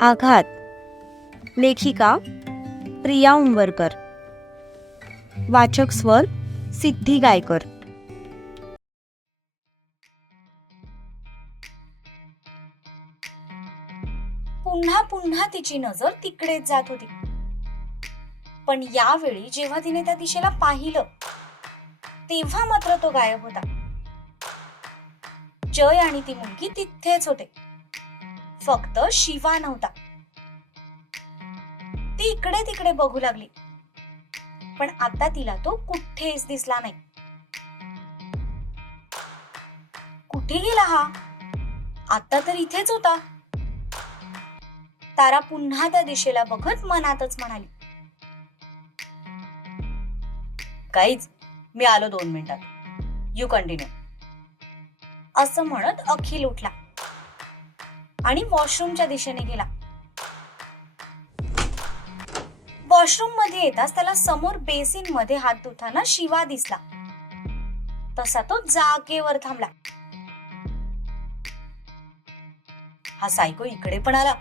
आघात. लेखिका प्रिया उंबरकर. वाचक स्वर सिद्धी गायकर. पुन्हा पुन्हा तिची नजर तिकडेच जात होती. पण यावेळी जेव्हा तिने त्या दिशेला पाहिलं तेव्हा मात्र तो गायब होता. जय आणि ती मुलगी तिथेच होते. फक्त शिवा नव्हता. ती इकडे तिकडे बघू लागली. पण आता तिला तो कुठेच दिसला नाही. कुठे गेला हा? आता तर इथेच होता. तारा पुन्हा त्या दिशेला बघत मनातच म्हणाली. काहीच मी आलो दोन मिनिटात. यू कंटिन्यू असं म्हणत अखिल उठला. आणि वॉशरूमच्या दिशेने गेला. वॉशरूममध्ये येताच त्याला समोर बेसिनमध्ये हात धुताना शिवा दिसला. तसा तो जागेवर थांबला. हा सायको इकडे पण आला.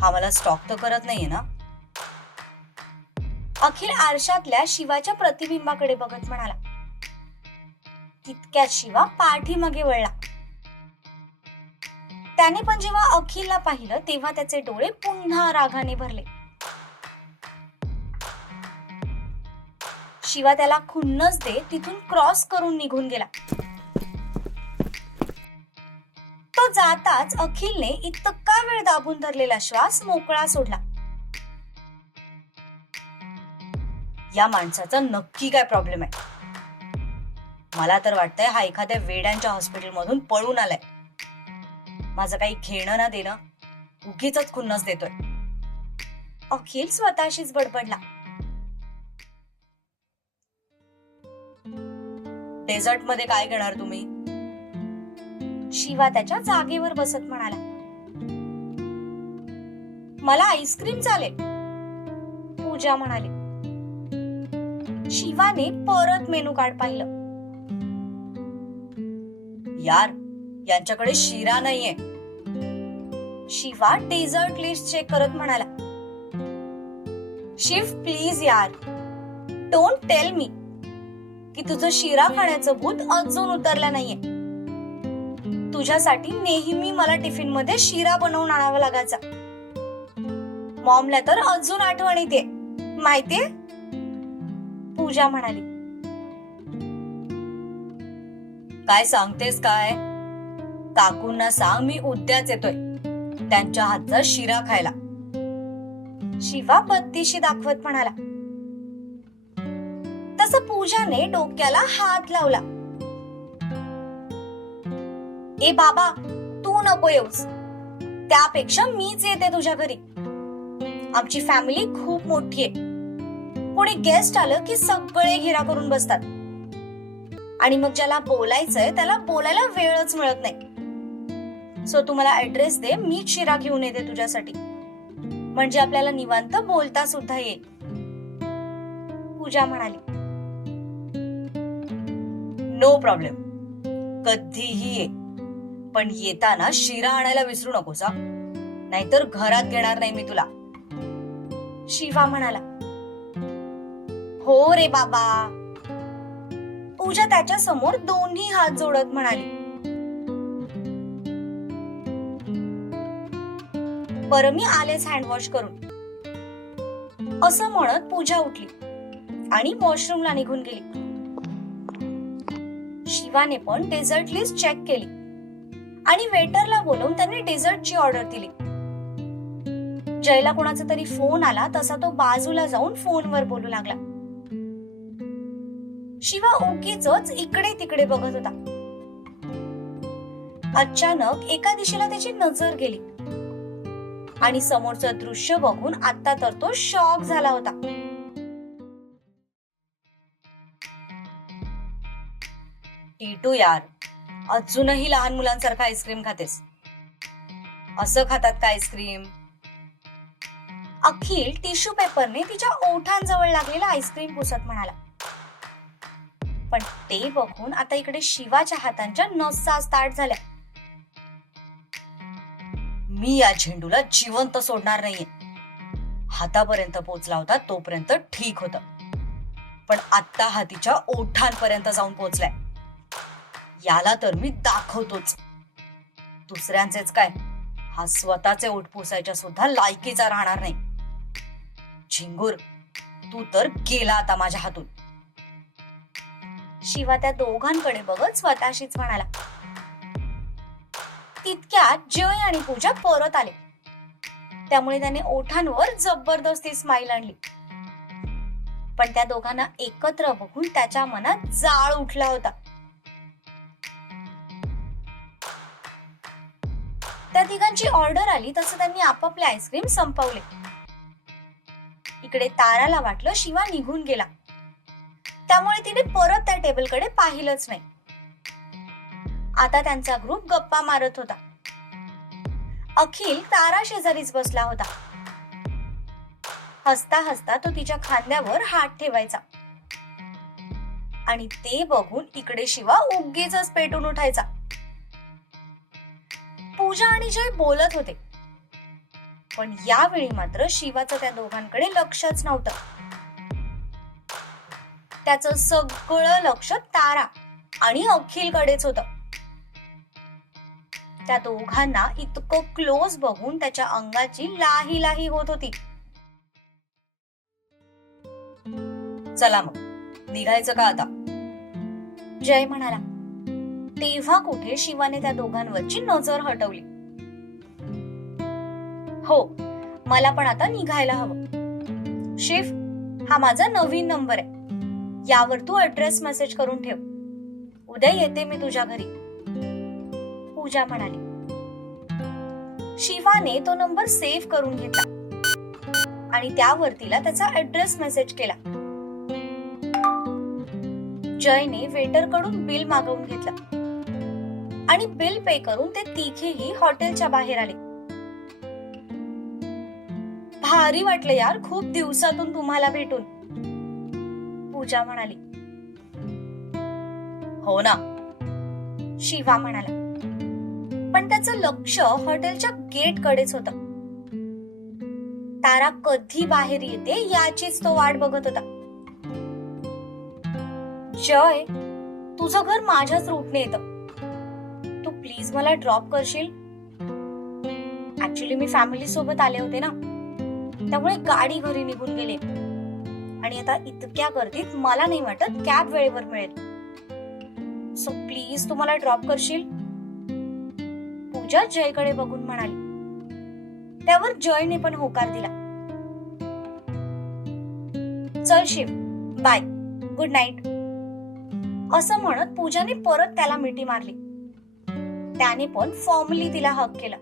हा मला स्टॉक तर करत नाहीये ना? अखिल आरशातल्या शिवाच्या प्रतिबिंबाकडे बघत म्हणाला तितक्यात शिवा पाठीमागे वळला. त्याने पण जेव्हा अखिलला पाहिलं तेव्हा त्याचे डोळे पुन्हा रागाने भरले. शिवा त्याला खुन्नस दे तिथून क्रॉस करून निघून गेला. तो जाताच अखिलने इतका वेळ दाबून धरलेला श्वास मोकळा सोडला. या माणसाचा नक्की काय प्रॉब्लेम आहे? मला तर वाटतंय हा एखाद्या वेड्यांच्या हॉस्पिटलमधून पळून आलाय. माझं काही घेणं ना देणं उगीच खुन्नस देतोय. अखिल स्वतःशीच बडबडला. डेझर्टमध्ये काय घेणार तुम्ही? शिवा त्याच्या जागेवर बसत म्हणाला. मला आईस्क्रीम चालेल. पूजा म्हणाली. शिवाने परत मेनू कार्ड पाहिलं. यार यांच्याकडे शिरा नाहीये. शिवा डेझर्ट लिस्ट चेक करत म्हणाला. शिव प्लीज यार. डोंट टेल मी की तुझं शिरा खाण्याचं भूत अजून उतरलं नाहीये. तुझ्यासाठी नेहमी मला टिफिनमध्ये शिरा बनवून आणावा लागायचा. मॉमला तर अजून आठवण येते. माहितीये? पूजा म्हणाली. काय सांगतेस काय? काकूंना सांग मी उद्याच येतोय. त्यांच्या हातचा शिरा खायला. शिवा पत्तीशी दाखवत म्हणाला. तस पूजाने डोक्याला हात लावला. ए बाबा तू नको येऊस. त्यापेक्षा मीच येते तुझ्या घरी. आमची फॅमिली खूप मोठी आहे. कोणी गेस्ट आलं की सगळे घेरा करून बसतात. आणि मग ज्याला बोलायचंय त्याला बोलायला वेळच मिळत नाही. सो तू मला ऍड्रेस दे. मी शिरा घेऊन येते तुझ्यासाठी. म्हणजे आपल्याला निवांत बोलता सुद्धा येईल. पूजा म्हणाली. नो प्रॉब्लेम कधीही ये. पण येताना शिरा आणायला विसरू नकोस नाहीतर घरात घेणार नाही मी तुला. शिवा म्हणाला. हो रे बाबा. पूजा त्याच्यासमोर दोन्ही हात जोडत म्हणाली. बरं मी आलेच हँडवॉश करून. असं म्हणत पूजा उठली आणि वॉशरूमला निघून गेली. शिवाने पण डेझर्ट लिस्ट चेक केली आणि वेटरला बोलवून त्यांनी डेझर्टची ऑर्डर दिली. जयला कोणाचा तरी फोन आला तसा तो बाजूला जाऊन फोनवर बोलू लागला. शिवा उगीच इकडे तिकडे बघत होता. अचानक एका दिशेला त्याची नजर गेली. आणि समोरचं दृश्य बघून आता तर तो शॉक झाला होता. टीटू यार अजूनही लहान मुलांसारखं आईस्क्रीम खातेस. असं खातात का आईस्क्रीम अखिल टिश्यू पेपरने तिच्या ओठांजवळ लागलेला आईस्क्रीम पुसत म्हणाला. पण ते बघून आता इकडे शिवाच्या हातांच्या नसा स्टार्ट झाल्या. मी या झेंडूला जिवंत सोडणार नाहीये. हातापर्यंत पोचला होता तोपर्यंत ठीक होत. पण आत्ता हातीच्या ओठांपर्यंत जाऊन पोचलाय. याला तर मी दाखवतोच. दुसऱ्यांचेच काय? हा स्वतःचे ओठ पुसायच्या सुद्धा लायकीचा राहणार नाही. झिंगूर तू तर गेला आता माझ्या हातून. शिवा त्या दोघांकडे बघत स्वतःशीच म्हणाला तितक्यात जय आणि पूजा परत आले. त्यामुळे त्याने ओठांवर जबरदस्ती स्माईल आणली. पण त्या दोघांना एकत्र बघून त्याच्या मनात जाळ उठला होता. त्या तिघांची ऑर्डर आली तसं त्यांनी आपापले आईस्क्रीम संपवले. इकडे ताराला वाटलं शिवा निघून गेला. त्यामुळे तिने परत त्या टेबलकडे पाहिलंच नाही. आता त्यांचा ग्रुप गप्पा मारत होता. अखिल तारा शेजारीच बसला होता. हसता हसता तो तिच्या खांद्यावर हात ठेवायचा. आणि ते बघून इकडे शिवा उगीच पेटून उठायचा. पूजा आणि जय बोलत होते. पण यावेळी मात्र शिवाचं त्या दोघांकडे लक्षच नव्हतं. त्याचं सगळं लक्ष तारा आणि अखिलकडेच होतं. त्या दोघांना इतकं क्लोज बघून त्याच्या अंगाची लाही लाही होत होती. चला मग निघायचं का आता? जय म्हणाला. तेव्हा कुठे शिवाने त्या दोघांवरची नजर हटवली? हो मला पण आता निघायला हवं. शिफ हा माझा नवीन नंबर आहे. यावर तू ऍड्रेस मेसेज करून ठेव. उद्या येते मी तुझ्या घरी. पूजा म्हणाली. शिवाने तो नंबर सेव्ह करून घेतला. आणि त्यावर तिला त्याचा ऍड्रेस मेसेज केला. जयने वेटरकडून बिल मागवून घेतलं. आणि बिल पे करून ते तिघेही हॉटेलच्या बाहेर आले. भारी वाटलं यार खूप दिवसातून तुम्हाला भेटून. पूजा म्हणाली. हो ना. शिवा म्हणाला. पण त्याचं लक्ष हॉटेलच्या गेट कडेच होत. तारा कधी बाहेर येते याचीच तो वाट बघत होता. जय तुझं घर माझ्याच रूटने येतं. तू प्लीज मला ड्रॉप करशील? ऍक्च्युली मी फॅमिली सोबत आले होते ना. त्यामुळे गाडी घरी निघून गेले. आणि आता इतक्या गर्दीत मला नाही वाटत कॅब वेळेवर मिळेल. सो प्लीज तू मला ड्रॉप करशील? पूजा जयकडे बघून म्हणाली. त्यावर जयने पण होकार दिला. चल शिव बाय गुड नाईट असं म्हणत पूजाने परत त्याला मिठी मारली. त्याने पण फॉर्मली तिला हक केला.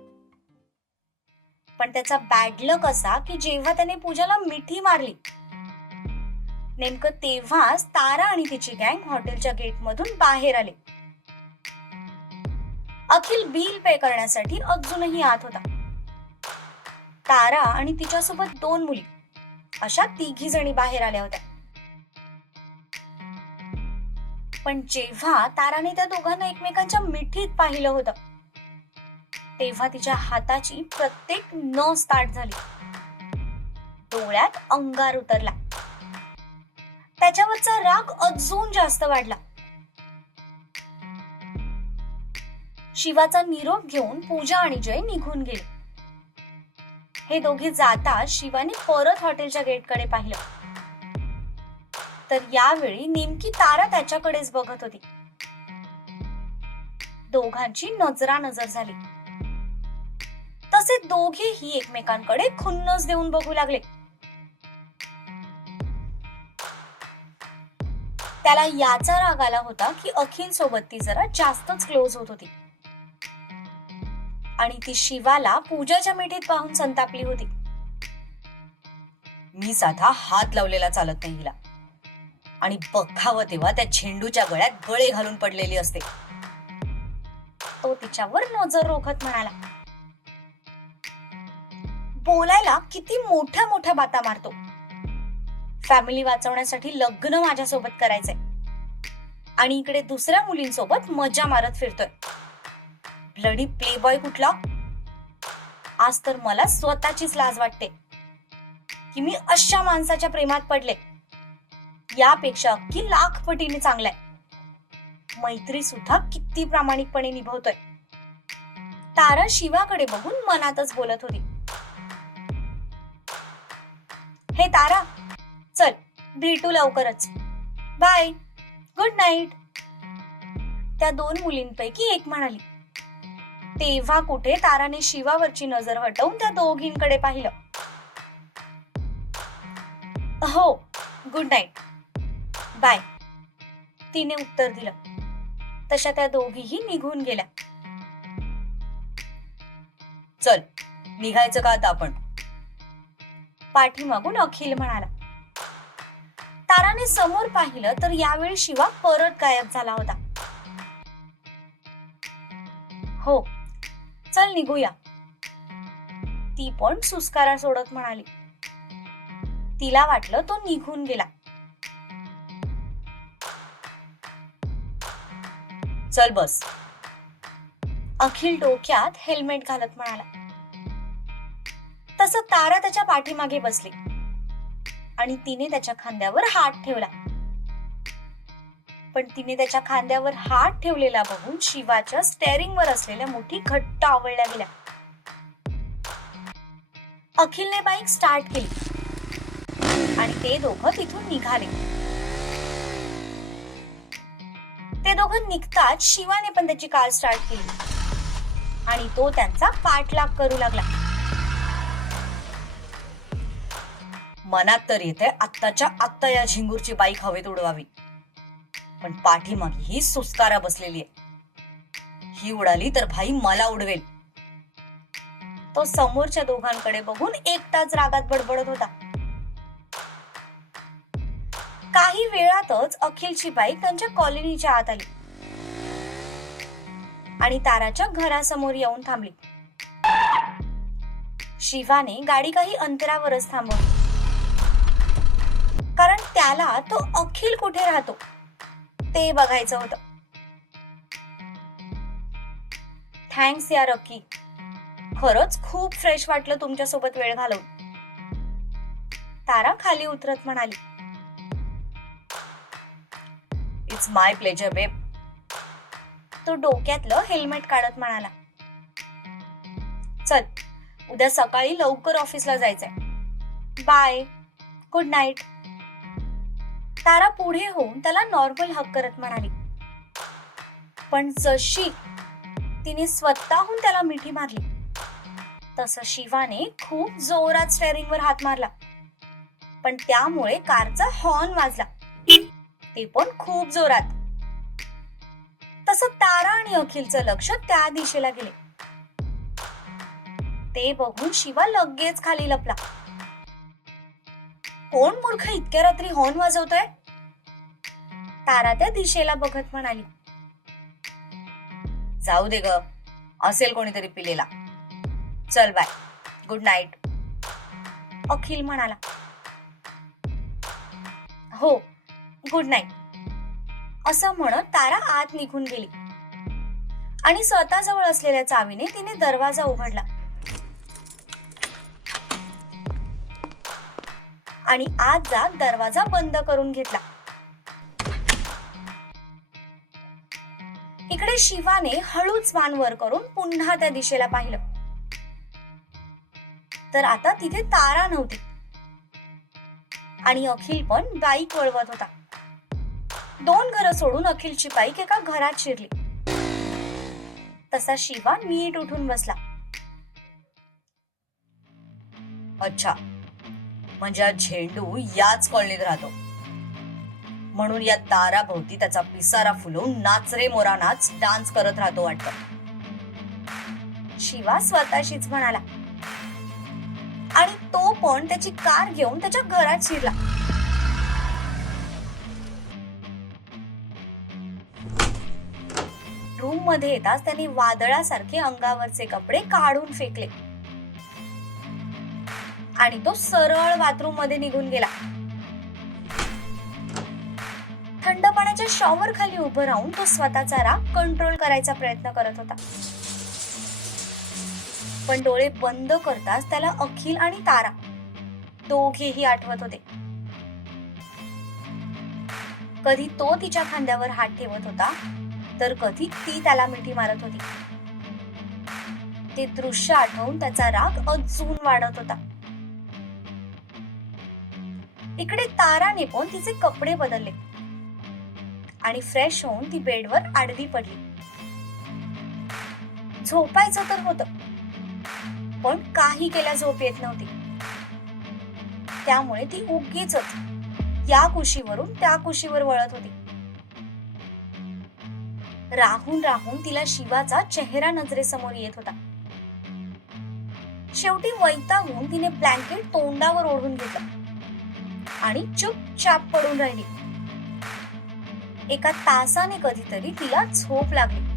पण त्याचा बॅड लक असा की जेव्हा त्याने पूजाला मिठी मारली नेमकं तेव्हाच तारा आणि तिची गँग हॉटेलच्या गेट मधून बाहेर आले. अखिल बिल पे करण्यासाठी अजूनही आत होता. तारा आणि तिच्यासोबत दोन मुली. अशा तिघी जणी बाहेर आल्या होत्या. पण जेव्हा ताराने त्या दोघांना एकमेकांच्या मिठीत पाहिलं होतं तेव्हा तिच्या हाताची प्रत्येक नस ताट झाली. डोळ्यात अंगार उतरला. त्याच्यावरचा राग अजून जास्त वाढला. शिवाचा निरोप घेऊन पूजा आणि जय निघून गेले. हे दोघे जाता शिवाने परत हॉटेलच्या गेटकडे पाहिलं. तर यावेळी नेमकी तारा त्याच्याकडेच बघत होती. दोघांची नजरा नजर झाली. तसे दोघेही एकमेकांकडे खुन्नस देऊन बघू लागले. त्याला याचा राग आला होता की अखिल सोबत ती जरा जास्तच क्लोज होत होती. आणि ती शिवाला पूजाच्या मिठीत पाहून संतापली होती. मी साधा हात लावलेला चालत नाही हिला. आणि बघावं तेव्हा त्या झेंडूच्या गळ्यात गळे घालून पडलेली असते. तो तिच्यावर नजर रोखत म्हणाला बोलायला किती मोठ्या मोठ्या बाता मारतो. फॅमिली वाचवण्यासाठी लग्न माझ्यासोबत करायचंय. आणि इकडे दुसऱ्या मुलींसोबत मजा मारत फिरतोय. ब्लडी प्ले बॉय कुठला? आज तर मला स्वतःचीच लाज वाटते. की मी अशा माणसाच्या प्रेमात पडले. यापेक्षा की लाख पटीने चांगलाय मैत्री सुद्धा किती प्रामाणिकपणे निभवतोय. तारा शिवाकडे बघून मनातच बोलत होती. हे तारा चल भेटू लवकरच. बाय गुड नाईट त्या दोन मुलींपैकी एक म्हणाली. तेव्हा कुठे ताराने शिवावरची नजर हटवून त्या दोघींकडे पाहिलं. हो गुड नाईट बाय तिने उत्तर दिलं. तशा त्या दोघीही निघून गेल्या. चल निघायचं का आता आपण? पाठीमागून अखिल म्हणाला. ताराने समोर पाहिलं तर यावेळी शिवा परत गायब झाला होता. हो चल निघूया. ती पण सुस्कारा सोडत म्हणाली. तिला वाटलं तो निघून गेला. चल बस. अखिल डोक्यात हेल्मेट घालत म्हणाला. तसं तारा त्याच्या पाठीमागे बसली. आणि तिने त्याच्या खांद्यावर हात ठेवला. पण तिने त्याच्या खांद्यावर हात ठेवलेला बघून शिवाच्या स्टेअरिंग वर असलेल्या मोठी घट्ट आवळल्या गेल्या. अखिलने बाईक स्टार्ट केली. आणि ते दोघं तिथून निघाले. ते दोघं निघताच शिवाने पण त्याची कार स्टार्ट केली. आणि तो त्यांचा पाठलाग करू लागला. मनात तर येते आत्ताच्या आत्ता या झिंगूरची बाईक हवेत उडवावी. पण पाठीमागे ही सुस्कारा बसलेली आहे. ही उडाली तर भाई मला उडवेल. तो समोरच्या दोघांकडे बघून एकटाच रागात बडबडत होता. काही वेळातच अखिलची बाईक त्यांच्या कॉलनीच्या आत आली. आणि ताराच्या घरासमोर येऊन थांबली. शिवाने गाडी काही अंतरावरच थांबवली. कारण त्याला तो अखिल कुठे राहतो? ते बघायचं होतं. थँक्स या रकी. खरंच खूप फ्रेश वाटलं तुमच्यासोबत वेळ घालवून. तारा खाली उतरत म्हणाली. इट्स माय प्लेजर बेब तो डोक्यातलं हेल्मेट काढत म्हणाला. चल उद्या सकाळी लवकर ऑफिसला जायचंय. बाय गुड नाईट तारा पुढे होऊन त्याला नॉर्मल हक करत म्हणाली. पण जशी तिने स्वतःहून त्याला मिठी मारली तसं शिवाने खूप जोरात स्टेअरिंग वर हात मारला. पण त्यामुळे कारचा हॉर्न वाजला. ते पण खूप जोरात. तसं तारा आणि अखिलचं लक्ष त्या दिशेला गेले. ते बघून शिवा लगेच खाली लपला. कोण मूर्ख इतक्या रात्री हॉर्न वाजवतोय? तारा त्या दिशेला बघत म्हणाली. जाऊ दे ग असेल कोणीतरी पिलेला. चल बाय गुड नाईट अखिल म्हणाला. हो गुड नाईट असं म्हणत तारा आत निघून गेली. आणि स्वतःजवळ असलेल्या चावीने तिने दरवाजा उघडला. आणि आत जात दरवाजा बंद करून घेतला. इकडे शिवाने हळूच मान वर करून पुन्हा त्या दिशेला पाहिलं. तर आता तिथे तारा नव्हती. आणि अखिल पण बाईक वळवत होता. दोन घरं सोडून अखिलची बाईक एका घरात शिरली. तसा शिवा नीट उठून बसला. अच्छा म्हणजे हा झेंडू याच कॉलनीत राहतो. म्हणून या ताराभोवती त्याचा पिसारा फुलवून नाच रे मोरा नाच डान्स करत राहतो वाटत. शिवा स्वतःशीच म्हणाला. आणि तो पण त्याची कार घेऊन त्याच्या घरात शिरला. रूममध्ये येताच त्यांनी वादळासारखे अंगावरचे कपडे काढून फेकले. आणि तो सरळ बाथरूममध्ये निघून गेला. थंड पाण्याच्या शॉवर खाली उभं राहून तो स्वतःचा राग कंट्रोल करायचा प्रयत्न करत होता. पण डोळे बंद करताच त्याला अखिल आणि तारा दोघेही आठवत होते. कधी तो तिच्या खांद्यावर हात ठेवत होता तर कधी ती त्याला मिठी मारत होती. ते दृश्य आठवून त्याचा राग अजून वाढत होता. इकडे ताराने पण तिचे कपडे बदलले. आणि फ्रेश होऊन ती बेडवर आडवी पडली. झोपायचं तर होत पण काही केल्या झोप येत नव्हती. त्यामुळे ती उगीच या कुशीवरून त्या कुशीवर वळत होती. राहून राहून तिला शिवाचा चेहरा नजरेसमोर येत होता. शेवटी वैतागून तिने ब्लँकेट तोंडावर ओढून घेतलं. आणि चुपचाप पडून राहिली. एका तासाने कधीतरी तिला झोप लागली.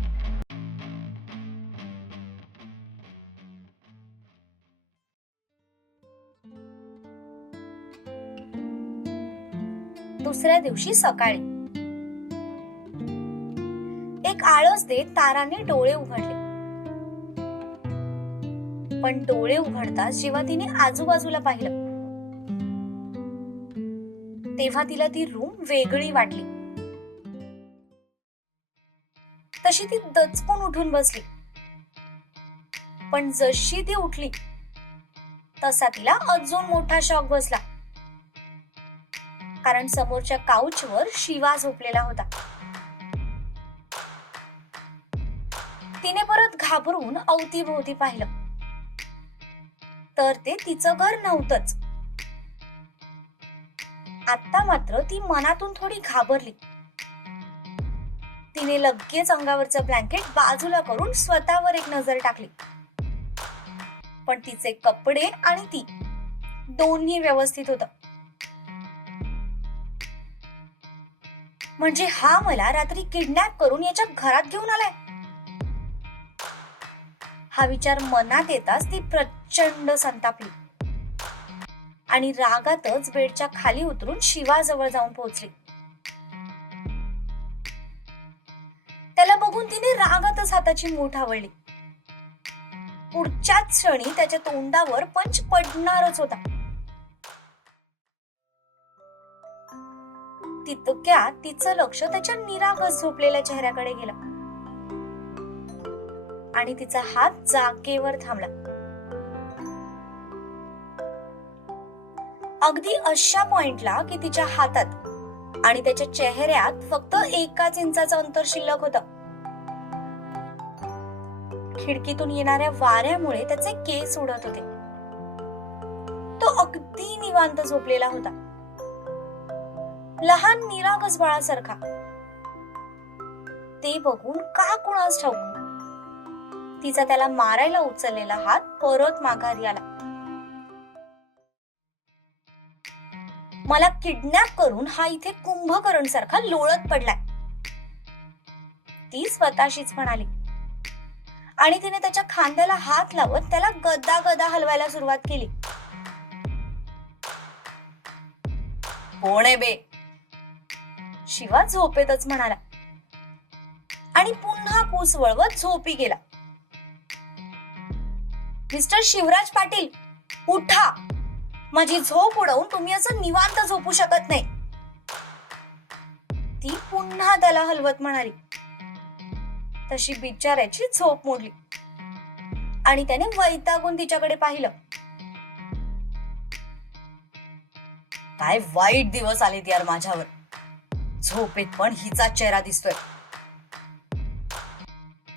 दुसऱ्या दिवशी सकाळी. एक आळस देत ताराने डोळे उघडले. पण डोळे उघडताच जेव्हा तिने आजूबाजूला पाहिलं तेव्हा तिला ती रूम वेगळी वाटली. तशी ती दचकून उठून बसली. पण जशी ती उठली तसा तिला अजून मोठा शॉक बसला. कारण समोरच्या काउचवर शिवा झोपलेला होता. तिने परत घाबरून अवतीभोवती पाहिलं. तर ते तिचं घर नव्हतंच. आता मात्र ती मनातून थोडी घाबरली. तिने लगेच अंगावरचं ब्लँकेट बाजूला करून स्वतःवर एक नजर टाकली. पण तिचे कपडे आणि ती दोन्ही व्यवस्थित होत. म्हणजे हा मला रात्री किडनॅप करून याच्या घरात घेऊन आलाय. हा विचार मनात येताच ती प्रचंड संतापली. आणि रागातच बेडच्या खाली उतरून शिवाजवळ जाऊन पोहोचली. त्याला बघून तिने रागातच हाताची मूठ आवडली. पुढच्याच क्षणी त्याच्या तोंडावर पंच पडणारच होता. तितक्यात तिचं लक्ष त्याच्या निरागस झोपलेल्या चेहऱ्याकडे गेलं. आणि तिचा हात जागेवर थांबला. अगदी अशा पॉइंटला की तिच्या हातात आणि त्याच्या चेहऱ्यात फक्त एकाच इंचाचं अंतर शिल्लक होत. खिडकीतून येणाऱ्या वाऱ्यामुळे त्याचे केस उडत होते. तो अगदी निवांत झोपलेला होता. लहान निरागस बाळासारखा ते बघून का कुणास ठाऊक? तिचा त्याला मारायला उचललेला हात परत माघारी आला. मला किडनॅप करून हा इथे कुंभकर्ण सारखा लोळत पडलाय. ती स्वतःशीच म्हणाली. आणि तिने त्याच्या खांद्याला हात लावत त्याला गदा गदा हलवायला सुरुवात केली. कोण आहे बे? शिवा झोपेतच म्हणाला. आणि पुन्हा पूस वळवत झोपी गेला. मिस्टर शिवराज पाटील उठा. माझी झोप उडवून तुम्ही असं निवांत झोपू शकत नाही. ती पुन्हा त्याला हलवत म्हणाली. तशी बिचाऱ्याची झोप मोडली. आणि त्याने वैतागून तिच्याकडे पाहिलं. काय वाईट दिवस आलेत यार माझ्यावर. झोपेत पण हिचा चेहरा दिसतोय.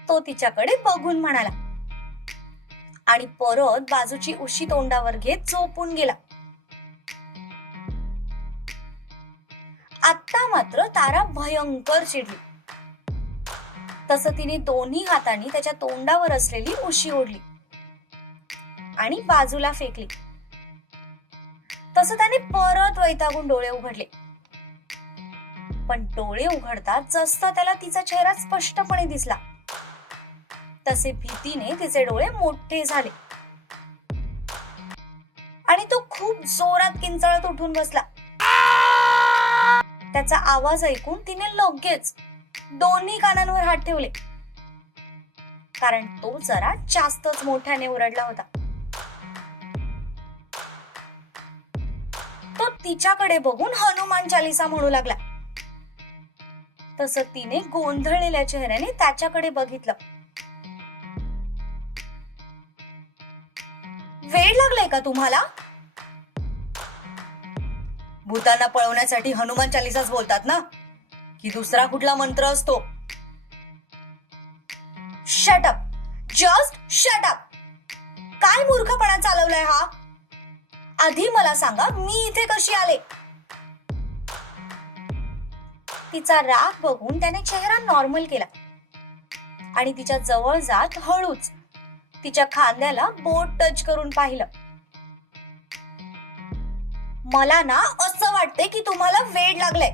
तो तिच्याकडे बघून म्हणाला. आणि परत बाजूची उशी तोंडावर घेत झोपून गेला. आता मात्र तारा भयंकर चिडली. तसं तिने दोन्ही हातांनी त्याच्या तोंडावर असलेली उशी ओढली आणि बाजूला फेकली. तसं त्याने परत वैतागून डोळे उघडले. पण डोळे उघडता जसं त्याला तिचा चेहरा स्पष्टपणे दिसला तसे भीतीने तिचे डोळे मोठे झाले. आणि तो खूप जोरात किंचाळत उठून बसला. त्याचा आवाज ऐकून तिने लगेच दोन्ही कानांवर हात ठेवले. कारण तो जरा जास्तच मोठ्याने ओरडला होता. तो तिच्याकडे बघून हनुमान चालिसा म्हणू लागला. तसं तिने गोंधळलेल्या चेहऱ्याने त्याच्याकडे बघितलं. वेळ लागलाय का तुम्हाला? भूतांना पळवण्यासाठी हनुमान चालिसाच बोलतात ना? की दुसरा कुठला मंत्र असतो? शटअप जस्ट शटअप काय मूर्खपणा चालवलाय हा? आधी मला सांगा मी इथे कशी आले? तिचा राग बघून त्याने चेहरा नॉर्मल केला. आणि तिच्या जवळ जात हळूच तिच्या खांद्याला बोट टच करून पाहिलं. मला ना असं वाटतंय की तुम्हाला वेड लागलाय.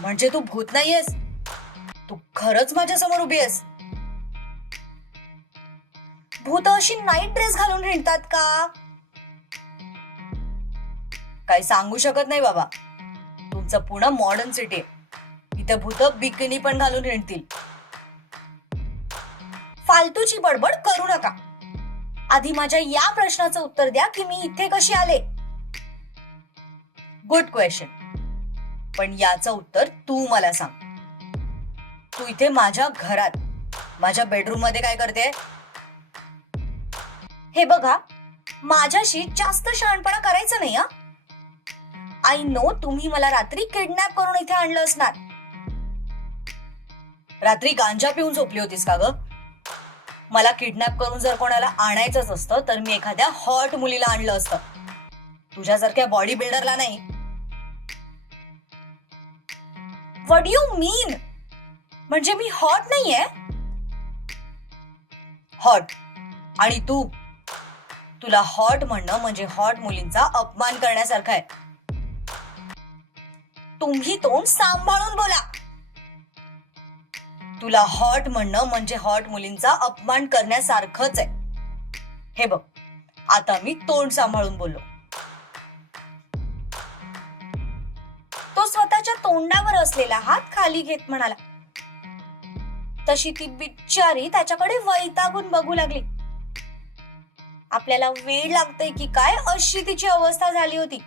म्हणजे तू भूत नाहीयेस. तू खरंच माझ्यासमोर उभी आहेस. भूत अशी नाईट ड्रेस घालून हिंडतात का? काही सांगू शकत नाही बाबा. तुमचं पुणे मॉडर्न सिटी आहे. इथे भूत बिकिनी पण घालून हिंडतील फालतूची बडबड करू नका. आधी माझ्या या प्रश्नाचं उत्तर द्या की मी इथे कशी आले. गुड क्वेश्चन पण याचं उत्तर तू मला सांग. तू इथे माझ्या घरात माझ्या बेडरूममध्ये काय करते हे बघा माझ्याशी जास्त शहाणपणा करायचं नाही हा? आय नो तुम्ही मला रात्री किडनॅप करून इथे आणलं असणार. रात्री गांजा पिऊन झोपली होतीस का ग? मला किडनॅप करून जर कोणाला आणायचंच असतं तर मी एखाद्या हॉट मुलीला आणलं असतं. तुझ्यासारख्या बॉडी बिल्डरला नाही. वड यू मीन म्हणजे मी हॉट नाहीये? हॉट आणि तू तुला हॉट म्हणणं म्हणजे हॉट मुलींचा अपमान करण्यासारखं आहे. तुम्ही तोंड सांभाळून बोला. तुला हॉट म्हणणं म्हणजे हॉट मुलींचा अपमान करण्यासारखंच आहे. हे बघ आता मी तोंड सांभाळून बोललो. तो स्वतःच्या तोंडावर असलेला हात खाली घेत म्हणाला. तशी ती बिचारी त्याच्याकडे वैतागून बघू लागली. आपल्याला वेळ लागतोय की काय? अशी तिची अवस्था झाली होती.